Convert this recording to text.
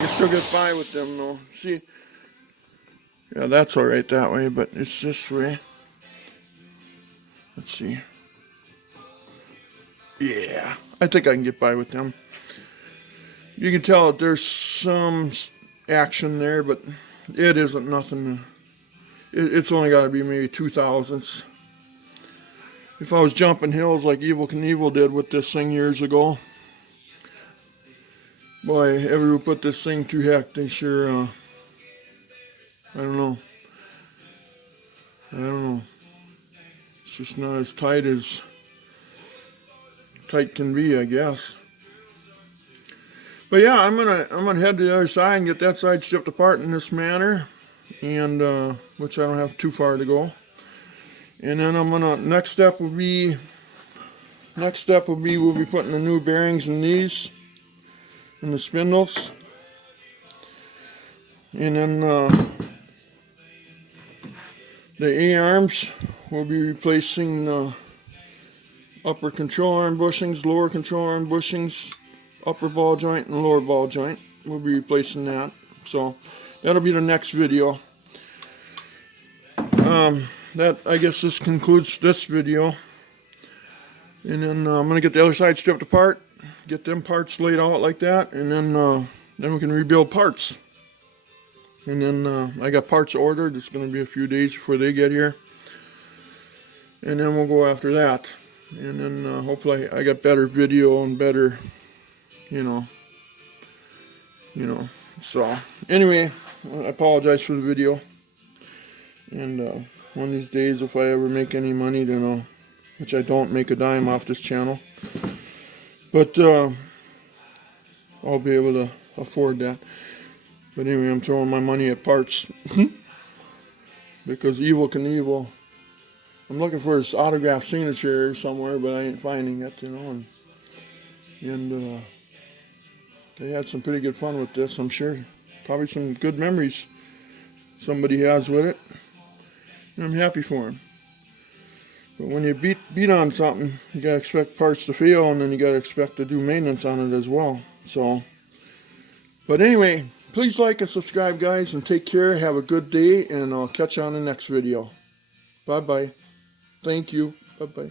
You still get by with them though. See, yeah, that's all right that way, but it's this way. Let's see. Yeah, I think I can get by with them. You can tell that there's some action there, but it isn't nothing. It's only got to be maybe 2 thousandths. If I was jumping hills like Evel Knievel did with this thing years ago, boy, ever who put this thing to heck, they sure, I don't know. It's just not as tight can be, I guess. But yeah, I'm gonna head to the other side and get that side stripped apart in this manner, and which I don't have too far to go. And then next step will be we'll be putting the new bearings in these, in the spindles, and then the A-arms will be replacing the upper control arm bushings, lower control arm bushings, upper ball joint and lower ball joint. We'll be replacing that. So that'll be the next video. I guess this concludes this video. And then I'm gonna get the other side stripped apart, get them parts laid out like that, and then we can rebuild parts. And then I got parts ordered. It's gonna be a few days before they get here. And then we'll go after that. And then hopefully I got better video and better, you know. So anyway, I apologize for the video. And one of these days, if I ever make any money, then which I don't make a dime off this channel, but I'll be able to afford that. But anyway, I'm throwing my money at parts because Evel Knievel, I'm looking for his autograph signature somewhere, but I ain't finding it, and they had some pretty good fun with this, I'm sure. Probably some good memories somebody has with it. And I'm happy for him. But when you beat on something, you gotta expect parts to fail, and then you gotta expect to do maintenance on it as well. So, but anyway, please like and subscribe, guys, and take care. Have a good day, and I'll catch you on the next video. Bye-bye. Thank you. Bye-bye.